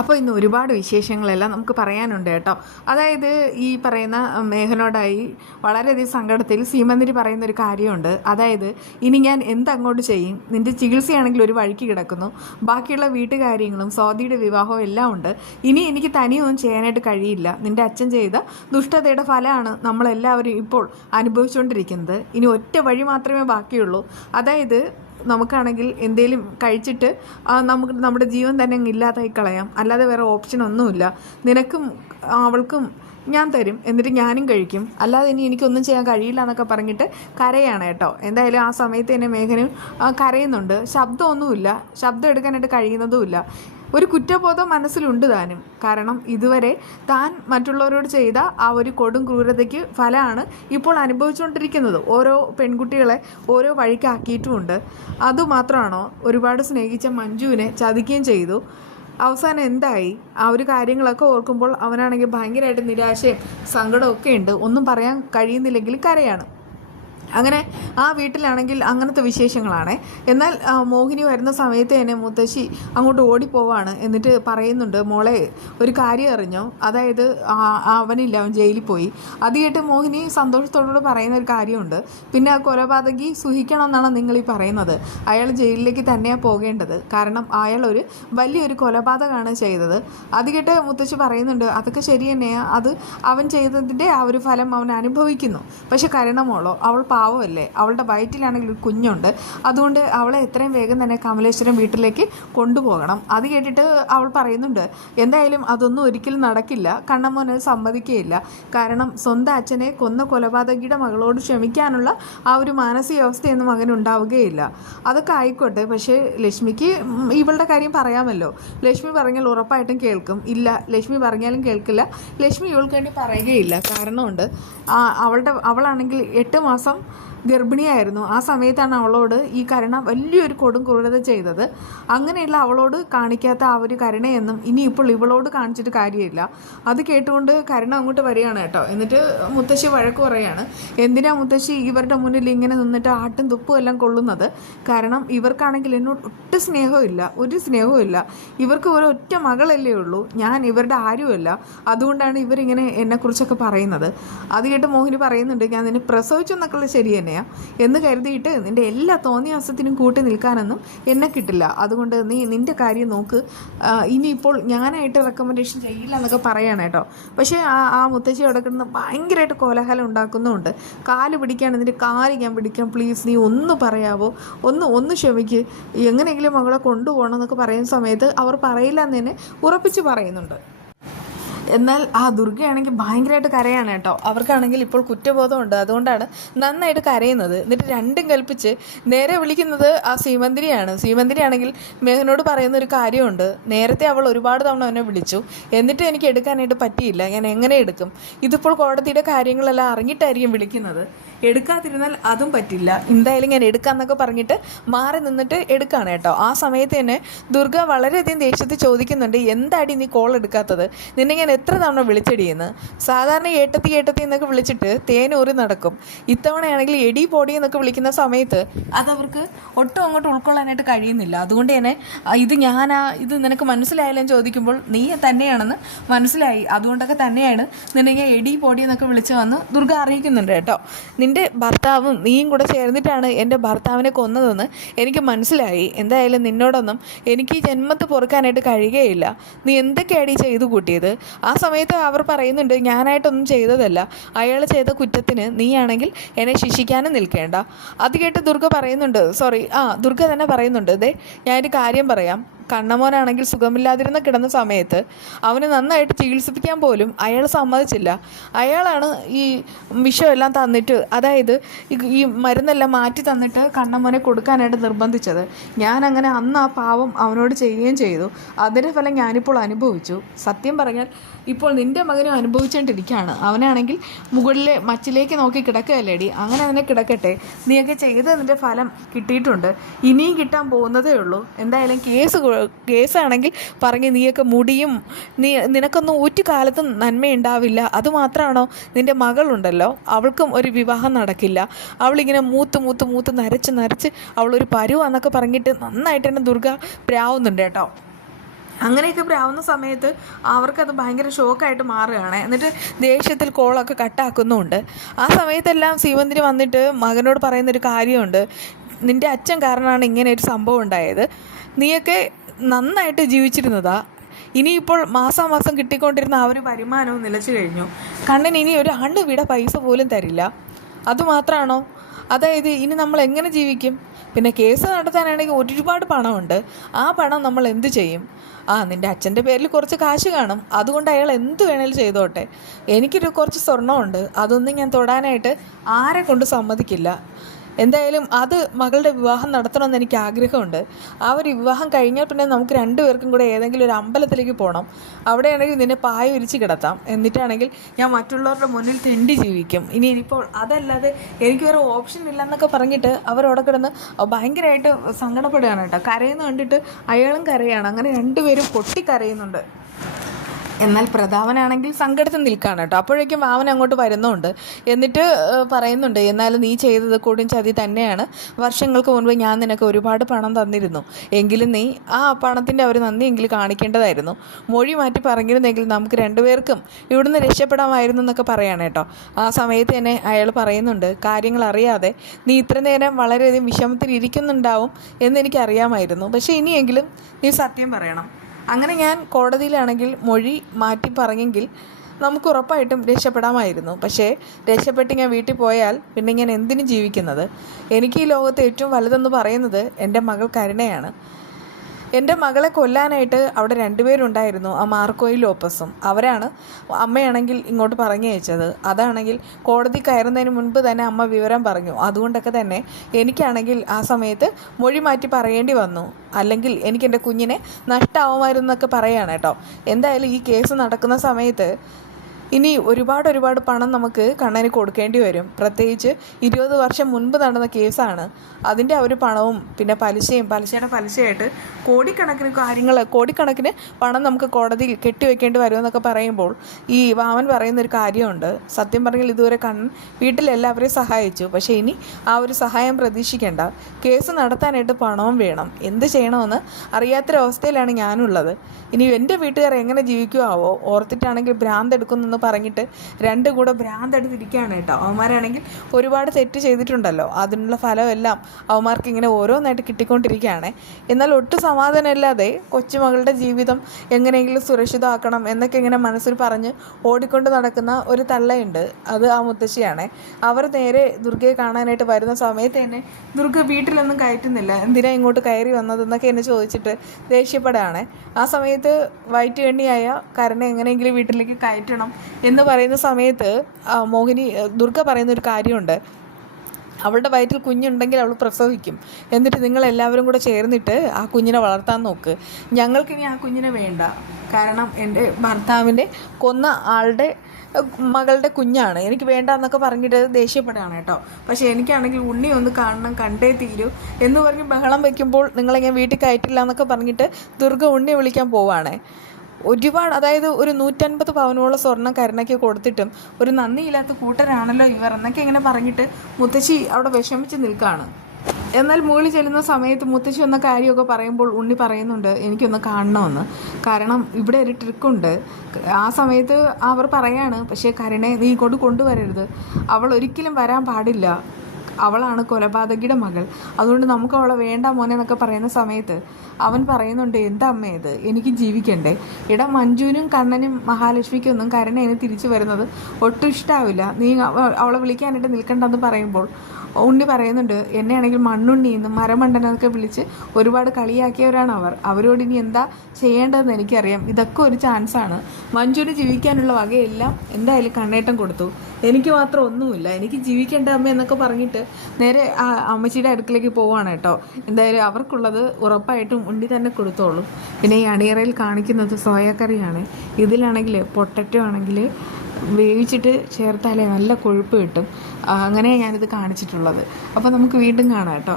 അപ്പോൾ ഇന്ന് ഒരുപാട് വിശേഷങ്ങളെല്ലാം നമുക്ക് പറയാനുണ്ട് കേട്ടോ. അതായത് ഈ പറയുന്ന മേഘനോടായി വളരെയധികം സങ്കടത്തിൽ സീമന്തിരി പറയുന്ന ഒരു കാര്യമുണ്ട്. അതായത് ഇനി ഞാൻ എന്തങ്ങോട്ട് ചെയ്യും, നിൻ്റെ ചികിത്സയാണെങ്കിൽ ഒരു വഴിക്ക് കിടക്കുന്നു, ബാക്കിയുള്ള വീട്ടുകാര്യങ്ങളും സ്വാതിയുടെ വിവാഹവും എല്ലാം ഉണ്ട്. ഇനി എനിക്ക് തനിയൊന്നും ചെയ്യാനായിട്ട് കഴിയില്ല. നിൻ്റെ അച്ഛൻ ചെയ്ത ദുഷ്ടതയുടെ ഫലമാണ് നമ്മളെല്ലാവരും ഇപ്പോൾ അനുഭവിച്ചുകൊണ്ടിരിക്കുന്നത്. ഇനി ഒറ്റ വഴി മാത്രമേ ബാക്കിയുള്ളൂ. അതായത് നമുക്കാണെങ്കിൽ എന്തെങ്കിലും കഴിച്ചിട്ട് നമുക്ക് നമ്മുടെ ജീവൻ തന്നെ ഇല്ലാതായി കളയാം. അല്ലാതെ വേറെ ഓപ്ഷനൊന്നുമില്ല. നിനക്കും അവൾക്കും ഞാൻ തരും, എന്നിട്ട് ഞാനും കഴിക്കും. അല്ലാതെ ഇനി എനിക്കൊന്നും ചെയ്യാൻ കഴിയില്ല എന്നൊക്കെ പറഞ്ഞിട്ട് കരയാണ് കേട്ടോ. എന്തായാലും ആ സമയത്ത് തന്നെ മേഘനും കരയുന്നുണ്ട്. ശബ്ദമൊന്നുമില്ല, ശബ്ദം എടുക്കാനായിട്ട് കഴിയുന്നതുമില്ല. ഒരു കുറ്റബോധം മനസ്സിലുണ്ട് താനും. കാരണം ഇതുവരെ താൻ മറ്റുള്ളവരോട് ചെയ്ത ആ ഒരു കൊടും ക്രൂരതയ്ക്ക് ഫലമാണ് ഇപ്പോൾ അനുഭവിച്ചുകൊണ്ടിരിക്കുന്നത്. ഓരോ പെൺകുട്ടികളെ ഓരോ വഴിക്കാക്കിയിട്ടുമുണ്ട്. അതുമാത്രമാണോ, ഒരുപാട് സ്നേഹിച്ച മഞ്ജുവിനെ ചതിക്കുകയും ചെയ്തു. അവസാനം എന്തായി? ആ ഒരു കാര്യങ്ങളൊക്കെ ഓർക്കുമ്പോൾ അവനാണെങ്കിൽ ഭയങ്കരമായിട്ട് നിരാശയും സങ്കടമൊക്കെ ഉണ്ട്. ഒന്നും പറയാൻ കഴിയുന്നില്ലെങ്കിൽ കരയാണ്. അങ്ങനെ ആ വീട്ടിലാണെങ്കിൽ അങ്ങനത്തെ വിശേഷങ്ങളാണ്. എന്നാൽ മോഹിനി വരുന്ന സമയത്ത് തന്നെ മുത്തശ്ശി അങ്ങോട്ട് ഓടിപ്പോവാണ്. എന്നിട്ട് പറയുന്നുണ്ട്, മോളെ ഒരു കാര്യം അറിഞ്ഞോ, അതായത് അവനില്ല, അവൻ ജയിലിൽ പോയി. അത് കേട്ട് മോഹിനി സന്തോഷത്തോടുകൂടി പറയുന്ന ഒരു കാര്യമുണ്ട്. പിന്നെ ആ കൊലപാതകി സുഹിക്കണമെന്നാണ് നിങ്ങൾ ഈ പറയുന്നത്. അയാൾ ജയിലിലേക്ക് തന്നെയാണ് പോകേണ്ടത്. കാരണം അയാൾ ഒരു വലിയൊരു കൊലപാതകമാണ് ചെയ്തത്. അത് കേട്ട് മുത്തശ്ശി പറയുന്നുണ്ട്, അതൊക്കെ ശരി തന്നെയാണ്, അത് അവൻ ചെയ്തതിൻ്റെ ആ ഒരു ഫലം അവൻ അനുഭവിക്കുന്നു. പക്ഷെ കരുണമോളോ, അവൾ പാവമല്ലേ, അവളുടെ വയറ്റിലാണെങ്കിൽ ഒരു കുഞ്ഞുണ്ട്. അതുകൊണ്ട് അവളെ എത്രയും വേഗം തന്നെ കമലേശ്വരം വീട്ടിലേക്ക് കൊണ്ടുപോകണം. അത് കേട്ടിട്ട് അവൾ പറയുന്നുണ്ട്, എന്തായാലും അതൊന്നും ഒരിക്കലും നടക്കില്ല, കണ്ണമ്മോനെ സമ്മതിക്കുകയില്ല. കാരണം സ്വന്തം അച്ഛനെ കൊന്ന കൊലപാതകിയുടെ മകളോട് ക്ഷമിക്കാനുള്ള ആ ഒരു മാനസികാവസ്ഥയൊന്നും മകനുണ്ടാവുകയില്ല. അതൊക്കെ ആയിക്കോട്ടെ, പക്ഷേ ലക്ഷ്മിക്ക് ഇവളുടെ കാര്യം പറയാമല്ലോ. ലക്ഷ്മി പറഞ്ഞാൽ ഉറപ്പായിട്ടും കേൾക്കും. ഇല്ല, ലക്ഷ്മി പറഞ്ഞാലും കേൾക്കില്ല. ലക്ഷ്മി ഇവൾക്ക് വേണ്ടി പറയുകയില്ല. കാരണമുണ്ട്, അവളാണെങ്കിൽ 8 മാസം ഗർഭിണിയായിരുന്നു. ആ സമയത്താണ് അവളോട് ഈ കരുണ വലിയൊരു കൊടും ക്രൂരത ചെയ്തത്. അങ്ങനെയുള്ള അവളോട് കാണിക്കാത്ത ആ ഒരു കരുണയൊന്നും ഇനിയിപ്പോൾ ഇവളോട് കാണിച്ചിട്ട് കാര്യമില്ല. അത് കേട്ടുകൊണ്ട് കരുണ അങ്ങോട്ട് വരികയാണ് കേട്ടോ. എന്നിട്ട് മുത്തശ്ശി വഴക്ക് പറയുകയാണ്, എന്തിനാ മുത്തശ്ശി ഇവരുടെ മുന്നിൽ ഇങ്ങനെ നിന്നിട്ട് ആട്ടും തുപ്പും എല്ലാം കൊള്ളുന്നത്? കാരണം ഇവർക്കാണെങ്കിൽ എന്നോട് ഒട്ടും സ്നേഹമില്ല, ഒരു സ്നേഹവും ഇല്ല. ഇവർക്ക് ഒരൊറ്റ മകളല്ലേ ഉള്ളൂ, ഞാൻ ഇവരുടെ ആരുമല്ല. അതുകൊണ്ടാണ് ഇവരിങ്ങനെ എന്നെക്കുറിച്ചൊക്കെ പറയുന്നത്. അത് കേട്ട് മോഹിനി പറയുന്നുണ്ട്, ഞാൻ നിന്നെ പ്രസവിച്ചെന്നൊക്കെ ശരി തന്നെയാണ് എന്ന് കരുതിയിട്ട് നിൻ്റെ എല്ലാ തോന്നിയാസത്തിനും കൂട്ടി നിൽക്കാനൊന്നും എന്നെ കിട്ടില്ല. അതുകൊണ്ട് നീ നിൻ്റെ കാര്യം നോക്ക്, ഇനിയിപ്പോൾ ഞാനായിട്ട് റെക്കമെൻഡേഷൻ ചെയ്യില്ല എന്നൊക്കെ പറയാണ് കേട്ടോ. പക്ഷേ ആ മുത്തശ്ശി അവിടെ കിടന്ന് ഭയങ്കരമായിട്ട് കോലാഹലം ഉണ്ടാക്കുന്നുമുണ്ട്. കാല് പിടിക്കുകയാണ്, നിൻ്റെ കാല് ഞാൻ പിടിക്കാം, പ്ലീസ് നീ ഒന്ന് പറയാവോ, ഒന്ന് ക്ഷമിക്ക്, എങ്ങനെയെങ്കിലും മകളെ കൊണ്ടുപോകണം എന്നൊക്കെ പറയുന്ന സമയത്ത് അവർ പറയില്ല എന്ന് തന്നെ ഉറപ്പിച്ച് പറയുന്നുണ്ട്. എന്നാൽ ആ ദുർഗയാണെങ്കിൽ ഭയങ്കരമായിട്ട് കരയാണ് കേട്ടോ. അവർക്കാണെങ്കിൽ ഇപ്പോൾ കുറ്റബോധമുണ്ട്. അതുകൊണ്ടാണ് നന്നായിട്ട് കരയുന്നത്. എന്നിട്ട് രണ്ടും കൽപ്പിച്ച് നേരെ വിളിക്കുന്നത് ആ സീമന്തിരിയാണ്. സീമന്തിരിയാണെങ്കിൽ മേഘനോട് പറയുന്ന ഒരു കാര്യമുണ്ട്, നേരത്തെ അവൾ ഒരുപാട് തവണ അവനെ വിളിച്ചു, എന്നിട്ട് എനിക്ക് എടുക്കാനായിട്ട് പറ്റിയില്ല, ഞാൻ എങ്ങനെ എടുക്കും? ഇതിപ്പോൾ കോടതിയുടെ കാര്യങ്ങളെല്ലാം അറിഞ്ഞിട്ടായിരിക്കും വിളിക്കുന്നത്. എടുക്കാതിരുന്നാൽ അതും പറ്റില്ല, എന്തായാലും ഞാൻ എടുക്കാമെന്നൊക്കെ പറഞ്ഞിട്ട് മാറി നിന്നിട്ട് എടുക്കുകയാണ് കേട്ടോ. ആ സമയത്ത് തന്നെ ദുർഗ വളരെയധികം ദേഷ്യത്തിൽ ചോദിക്കുന്നുണ്ട്, എന്താടി നീ കോൾ എടുക്കാത്തത്? നിന്നെ ഞാൻ എത്ര തവണ വിളിച്ചടിയെന്ന്? സാധാരണ ഏട്ടത്തി എന്നൊക്കെ വിളിച്ചിട്ട് തേനൂറി നടക്കും. ഇത്തവണയാണെങ്കിൽ എടി പൊടി എന്നൊക്കെ വിളിക്കുന്ന സമയത്ത് അതവർക്ക് ഒട്ടും അങ്ങോട്ട് ഉൾക്കൊള്ളാനായിട്ട് കഴിയുന്നില്ല. അതുകൊണ്ട് തന്നെ ഇത് നിനക്ക് മനസ്സിലായാലും ചോദിക്കുമ്പോൾ നീ തന്നെയാണെന്ന് മനസ്സിലായി, അതുകൊണ്ടൊക്കെ തന്നെയാണ് നിന്നെ ഞാൻ എടി പൊടി എന്നൊക്കെ വിളിച്ച് വന്ന് ദുർഗ അറിയിക്കുന്നുണ്ട് കേട്ടോ. നിൻ്റെ ഭർത്താവും നീയും കൂടെ ചേർന്നിട്ടാണ് എൻ്റെ ഭർത്താവിനെ കൊന്നതെന്ന് എനിക്ക് മനസ്സിലായി. എന്തായാലും നിന്നോടൊന്നും എനിക്ക് ഈ ജന്മത്ത് പൊറുക്കാനായിട്ട് കഴിയുകയില്ല. നീ എന്തൊക്കെയാണ് ചെയ്തു കൂട്ടിയത്? ആ സമയത്ത് അവർ പറയുന്നുണ്ട്, ഞാനായിട്ടൊന്നും ചെയ്തതല്ല, അയാൾ ചെയ്ത കുറ്റത്തിന് നീയാണെങ്കിൽ എന്നെ ശിക്ഷിക്കാനും നിൽക്കേണ്ട. അത് കേട്ട് ദുർഗ പറയുന്നുണ്ട്, ദുർഗ തന്നെ പറയുന്നുണ്ട്, ഞാനൊരു കാര്യം പറയാം. കണ്ണമോനാണെങ്കിൽ സുഖമില്ലാതിരുന്ന കിടന്ന സമയത്ത് അവന് നന്നായിട്ട് ചികിത്സിപ്പിക്കാൻ പോലും അയാൾ സമ്മതിച്ചില്ല. അയാളാണ് ഈ വിഷമെല്ലാം തന്നിട്ട്, അതായത് ഈ മരുന്നെല്ലാം മാറ്റി തന്നിട്ട് കണ്ണമോനെ കൊടുക്കാനായിട്ട് നിർബന്ധിച്ചത്. ഞാനങ്ങനെ അന്ന് ആ പാവം അവനോട് ചെയ്യുകയും ചെയ്തു. അതിൻ്റെ ഫലം ഞാനിപ്പോൾ അനുഭവിച്ചു. സത്യം പറഞ്ഞാൽ ഇപ്പോൾ നിൻ്റെ മകനും അനുഭവിച്ചുകൊണ്ടിരിക്കുകയാണ്. അവനാണെങ്കിൽ മുകളിലെ മച്ചിലേക്ക് നോക്കി കിടക്കുകയല്ലേടി, അങ്ങനെ അതിനെ കിടക്കട്ടെ. നീയൊക്കെ ചെയ്തതിൻ്റെ ഫലം കിട്ടിയിട്ടുണ്ട്, ഇനിയും കിട്ടാൻ പോകുന്നതേ ഉള്ളൂ. എന്തായാലും കേസാണെങ്കിൽ പറഞ്ഞ് നീയൊക്കെ മുടിയും, നിനക്കൊന്നും ഒരു കാലത്തും നന്മയുണ്ടാവില്ല. അതുമാത്രമാണോ, നിൻ്റെ മകളുണ്ടല്ലോ, അവൾക്കും ഒരു വിവാഹം നടക്കില്ല. അവളിങ്ങനെ മൂത്ത് നരച്ച് അവളൊരു പരുവാന്നൊക്കെ പറഞ്ഞിട്ട് നന്നായിട്ട് തന്നെ ദുർഗ പ്രാവുന്നുണ്ട് കേട്ടോ. അങ്ങനെയൊക്കെ ആവുന്ന സമയത്ത് അവർക്കത് ഭയങ്കര ഷോക്കായിട്ട് മാറുകയാണ്. എന്നിട്ട് ദേഷ്യത്തിൽ കോളൊക്കെ കട്ടാക്കുന്നുമുണ്ട്. ആ സമയത്തെല്ലാം സീമന്തിരി വന്നിട്ട് മകനോട് പറയുന്നൊരു കാര്യമുണ്ട്, നിൻ്റെ അച്ഛൻ കാരണമാണ് ഇങ്ങനെ ഒരു സംഭവം ഉണ്ടായത്. നീയൊക്കെ നന്നായിട്ട് ജീവിച്ചിരുന്നതാ, ഇനിയിപ്പോൾ മാസാമാസം കിട്ടിക്കൊണ്ടിരുന്ന ആ ഒരു വരുമാനവും നിലച്ചു കഴിഞ്ഞു. കണ്ണൻ ഇനി ഒരു അണുവിട പൈസ പോലും തരില്ല. അതുമാത്രമാണോ? അതായത് ഇനി നമ്മൾ എങ്ങനെ ജീവിക്കും? പിന്നെ കേസ് നടത്താനാണെങ്കിൽ ഒരുപാട് പണമുണ്ട്. ആ പണം നമ്മൾ എന്ത് ചെയ്യും? നിൻ്റെ അച്ഛൻ്റെ പേരിൽ കുറച്ച് കാശ് കാണും, അതുകൊണ്ട് അയാൾ എന്ത് വേണേലും ചെയ്തോട്ടെ. എനിക്കൊരു കുറച്ച് സ്വർണ്ണമുണ്ട്, അതൊന്നും ഞാൻ തൊടാനായിട്ട് ആരെ കൊണ്ട് സമ്മതിക്കില്ല. എന്തായാലും അത് മകളുടെ വിവാഹം നടത്തണമെന്ന് എനിക്ക് ആഗ്രഹമുണ്ട്. ആ ഒരു വിവാഹം കഴിഞ്ഞാൽ പിന്നെ നമുക്ക് രണ്ടുപേർക്കും കൂടെ ഏതെങ്കിലും ഒരു അമ്പലത്തിലേക്ക് പോകണം. അവിടെയാണെങ്കിൽ നിന്നെ പായ വിരിച്ച് കിടത്താം. എന്നിട്ടാണെങ്കിൽ ഞാൻ മറ്റുള്ളവരുടെ മുന്നിൽ തെണ്ടി ജീവിക്കും. ഇനിയിപ്പോൾ അതല്ലാതെ എനിക്ക് വേറെ ഓപ്ഷൻ ഇല്ലെന്നൊക്കെ പറഞ്ഞിട്ട് അവരവിടെ കിടന്ന് ഭയങ്കരമായിട്ട് സങ്കടപ്പെടുകയാണ് കേട്ടോ. കരയുന്ന കണ്ടിട്ട് അയാളും കരയാണ്. അങ്ങനെ രണ്ടുപേരും പൊട്ടിക്കരയുന്നുണ്ട്. എന്നാൽ പ്രതാപനാണെങ്കിൽ സങ്കടത്തിൽ നിൽക്കുകയാണ് കേട്ടോ. അപ്പോഴേക്കും വാമൻ അങ്ങോട്ട് വരുന്നുണ്ട്. എന്നിട്ട് പറയുന്നുണ്ട്, എന്നാലും നീ ചെയ്തത് കൊടും ചതി തന്നെയാണ്. വർഷങ്ങൾക്ക് മുൻപ് ഞാൻ നിനക്ക് ഒരുപാട് പണം തന്നിരുന്നു, എങ്കിലും നീ ആ പണത്തിൻ്റെ ഒരു നന്ദിയെങ്കിലും കാണിക്കേണ്ടതായിരുന്നു. മൊഴി മാറ്റി പറഞ്ഞിരുന്നെങ്കിൽ നമുക്ക് രണ്ടുപേർക്കും ഇവിടുന്ന് രക്ഷപ്പെടാമായിരുന്നു എന്നൊക്കെ പറയാണ് കേട്ടോ. ആ സമയത്ത് തന്നെ അയാൾ പറയുന്നുണ്ട്, കാര്യങ്ങൾ അറിയാതെ നീ ഇത്ര നേരം വളരെയധികം വിഷമത്തിലിരിക്കുന്നുണ്ടാവും എന്നെനിക്കറിയാമായിരുന്നു. പക്ഷേ ഇനിയെങ്കിലും നീ സത്യം പറയണം. അങ്ങനെ ഞാൻ കോടതിയിലാണെങ്കിൽ മൊഴി മാറ്റി പറഞ്ഞെങ്കിൽ നമുക്ക് ഉറപ്പായിട്ടും രക്ഷപ്പെടാമായിരുന്നു. പക്ഷേ രക്ഷപ്പെട്ട് ഞാൻ വീട്ടിൽ പോയാൽ പിന്നെ ഞാൻ എന്തിനു ജീവിക്കുന്നത്? എനിക്ക് ഈ ലോകത്ത് ഏറ്റവും വലുതെന്ന് പറയുന്നത് എൻ്റെ മകൾ കരുണയാണ്. എൻ്റെ മകളെ കൊല്ലാനായിട്ട് അവിടെ രണ്ടുപേരുണ്ടായിരുന്നു, ആ മാർക്കോയും ലോപ്പസും. അവരാണ് അമ്മയാണെങ്കിൽ ഇങ്ങോട്ട് പറഞ്ഞു അയച്ചത്. അതാണെങ്കിൽ കോടതി കയറുന്നതിന് മുൻപ് തന്നെ അമ്മ വിവരം പറഞ്ഞു. അതുകൊണ്ടൊക്കെ തന്നെ എനിക്കാണെങ്കിൽ ആ സമയത്ത് മൊഴി മാറ്റി പറയേണ്ടി വന്നു. അല്ലെങ്കിൽ എനിക്ക് എൻ്റെ കുഞ്ഞിനെ നഷ്ടമാവുമായിരുന്നു എന്നൊക്കെ പറയുകയാണ് കേട്ടോ. എന്തായാലും ഈ കേസ് നടക്കുന്ന സമയത്ത് ഇനി ഒരുപാട് പണം നമുക്ക് കണ്ണന് കൊടുക്കേണ്ടി വരും. പ്രത്യേകിച്ച് 20 വർഷം മുൻപ് നടന്ന കേസാണ്. അതിൻ്റെ ഒരു പണവും പിന്നെ പലിശയുടെ പലിശയായിട്ട് കോടിക്കണക്കിന് പണം നമുക്ക് കോടതിയിൽ കെട്ടിവെക്കേണ്ടി വരുമെന്നൊക്കെ പറയുമ്പോൾ ഈ വാമൻ പറയുന്നൊരു കാര്യമുണ്ട്. സത്യം പറഞ്ഞാൽ ഇതുവരെ കണ്ണൻ വീട്ടിലെല്ലാവരെയും സഹായിച്ചു. പക്ഷേ ഇനി ആ ഒരു സഹായം പ്രതീക്ഷിക്കേണ്ട. കേസ് നടത്താനായിട്ട് പണവും വേണം. എന്ത് ചെയ്യണമെന്ന് അറിയാത്തൊരവസ്ഥയിലാണ് ഞാനുള്ളത്. ഇനി എൻ്റെ വീട്ടുകാർ എങ്ങനെ ജീവിക്കുമോ ഓർത്തിട്ടാണെങ്കിൽ ഭ്രാന്തെടുക്കുന്നെന്ന് പറഞ്ഞിട്ട് രണ്ടും കൂടെ ഭ്രാന്തെടുത്തിരിക്കുകയാണ് കേട്ടോ. അവന്മാരാണെങ്കിൽ ഒരുപാട് തെറ്റ് ചെയ്തിട്ടുണ്ടല്ലോ, അതിനുള്ള ഫലമെല്ലാം അവന്മാർക്ക് ഇങ്ങനെ ഓരോന്നായിട്ട് കിട്ടിക്കൊണ്ടിരിക്കുകയാണ്. എന്നാൽ ഒട്ടും സമാധാനമില്ലാതെ കൊച്ചുമകളുടെ ജീവിതം എങ്ങനെയെങ്കിലും സുരക്ഷിതമാക്കണം എന്നൊക്കെ ഇങ്ങനെ മനസ്സിൽ പറഞ്ഞ് ഓടിക്കൊണ്ട് നടക്കുന്ന ഒരു തള്ളയുണ്ട്. അത് ആ മുത്തശ്ശിയാണ്. അവർ നേരെ ദുർഗയെ കാണാനായിട്ട് വരുന്ന സമയത്ത് തന്നെ ദുർഗ വീട്ടിലൊന്നും കയറ്റുന്നില്ല, എന്തിനാ ഇങ്ങോട്ട് കയറി വന്നതെന്നൊക്കെ എന്നെ ചോദിച്ചിട്ട് ദേഷ്യപ്പെടുകയാണ്. ആ സമയത്ത് വയറ്റുകണ്ണിയായ കരുണ എങ്ങനെയെങ്കിലും വീട്ടിലേക്ക് കയറ്റണം എന്ന് പറയുന്ന സമയത്ത് ദുർഗ പറയുന്നൊരു കാര്യമുണ്ട്. അവളുടെ വയറ്റിൽ കുഞ്ഞുണ്ടെങ്കിൽ അവൾ പ്രസവിക്കും, എന്നിട്ട് നിങ്ങളെല്ലാവരും കൂടെ ചേർന്നിട്ട് ആ കുഞ്ഞിനെ വളർത്താൻ നോക്ക്. ഞങ്ങൾക്കിനി ആ കുഞ്ഞിനെ വേണ്ട, കാരണം എൻ്റെ ഭർത്താവിൻ്റെ കൊന്ന ആളുടെ മകളുടെ കുഞ്ഞാണ്, എനിക്ക് വേണ്ട എന്നൊക്കെ പറഞ്ഞിട്ട് ദേഷ്യപ്പെടുകയാണ് കേട്ടോ. പക്ഷേ എനിക്കാണെങ്കിൽ ഉണ്ണി ഒന്ന് കാണണം, കണ്ടേ തീരൂ എന്ന് പറഞ്ഞ് ബഹളം വയ്ക്കുമ്പോൾ നിങ്ങളെങ്ങനെ വീട്ടിൽ കയറ്റില്ല എന്നൊക്കെ പറഞ്ഞിട്ട് ദുർഗ ഉണ്ണിയെ വിളിക്കാൻ പോവാണ്. അതായത് ഒരു 150 പവനോളം സ്വർണ്ണം കരുണയ്ക്ക് കൊടുത്തിട്ടും ഒരു നന്ദിയില്ലാത്ത കൂട്ടരാണല്ലോ ഇവർ എന്നൊക്കെ ഇങ്ങനെ പറഞ്ഞിട്ട് മുത്തശ്ശി അവിടെ വിഷമിച്ച് നിൽക്കുകയാണ്. എന്നാൽ മുകളിൽ ചെല്ലുന്ന സമയത്ത് മുത്തശ്ശി എന്ന കാര്യമൊക്കെ പറയുമ്പോൾ ഉണ്ണി പറയുന്നുണ്ട്, എനിക്കൊന്ന് കാണണമെന്ന്. കാരണം ഇവിടെ ഒരു ട്രിക്കുണ്ട്. ആ സമയത്ത് അവർ പറയാണ്, പക്ഷേ കരുണെ നീ ഇങ്ങോട്ട് കൊണ്ടുവരരുത്, അവൾ ഒരിക്കലും വരാൻ പാടില്ല, അവളാണ് കൊലപാതകിയുടെ മകൾ, അതുകൊണ്ട് നമുക്ക് അവളെ വേണ്ട മോനെ എന്നൊക്കെ പറയുന്ന സമയത്ത് അവൻ പറയുന്നുണ്ട്, എന്താ അമ്മ ഇത്, എനിക്ക് ജീവിക്കണ്ടേ. മഞ്ജുവിനും കണ്ണനും മഹാലക്ഷ്മിക്കൊന്നും കരുണേനെ തിരിച്ചു വരുന്നത് ഒട്ടും ഇഷ്ടാവില്ല, നീ അവളെ വിളിക്കാനായിട്ട് നിൽക്കണ്ടെന്ന് പറയുമ്പോൾ ഉണ്ണി പറയുന്നുണ്ട്, എന്നെയാണെങ്കിൽ മണ്ണുണ്ണി എന്നും മരമണ്ടനൊക്കെ വിളിച്ച് ഒരുപാട് കളിയാക്കിയവരാണ് അവരോട് ഇനി എന്താ ചെയ്യേണ്ടതെന്ന് എനിക്കറിയാം. ഇതൊക്കെ ഒരു ചാൻസാണ്. മഞ്ജുവിന് ജീവിക്കാനുള്ള വകയെല്ലാം എന്തായാലും കണ്ണേട്ടം കൊടുത്തു, എനിക്ക് മാത്രം ഒന്നുമില്ല, എനിക്ക് ജീവിക്കേണ്ട അമ്മ എന്നൊക്കെ പറഞ്ഞിട്ട് നേരെ ആ അമ്മച്ചിയുടെ അടുക്കിലേക്ക് പോവാണ് കേട്ടോ. എന്തായാലും അവർക്കുള്ളത് ഉറപ്പായിട്ടും ഉണ്ണി തന്നെ കൊടുത്തോളൂ. പിന്നെ ഈ അണിയറയിൽ കാണിക്കുന്നത് സോയാക്കറിയാണ്. ഇതിലാണെങ്കിൽ പൊട്ടറ്റോ ആണെങ്കിൽ വേവിച്ചിട്ട് ചേർത്താലേ നല്ല കൊഴുപ്പ് കിട്ടും. അങ്ങനെ ഞാനിത് കാണിച്ചിട്ടുള്ളത്. അപ്പോൾ നമുക്ക് വീണ്ടും കാണാം കേട്ടോ.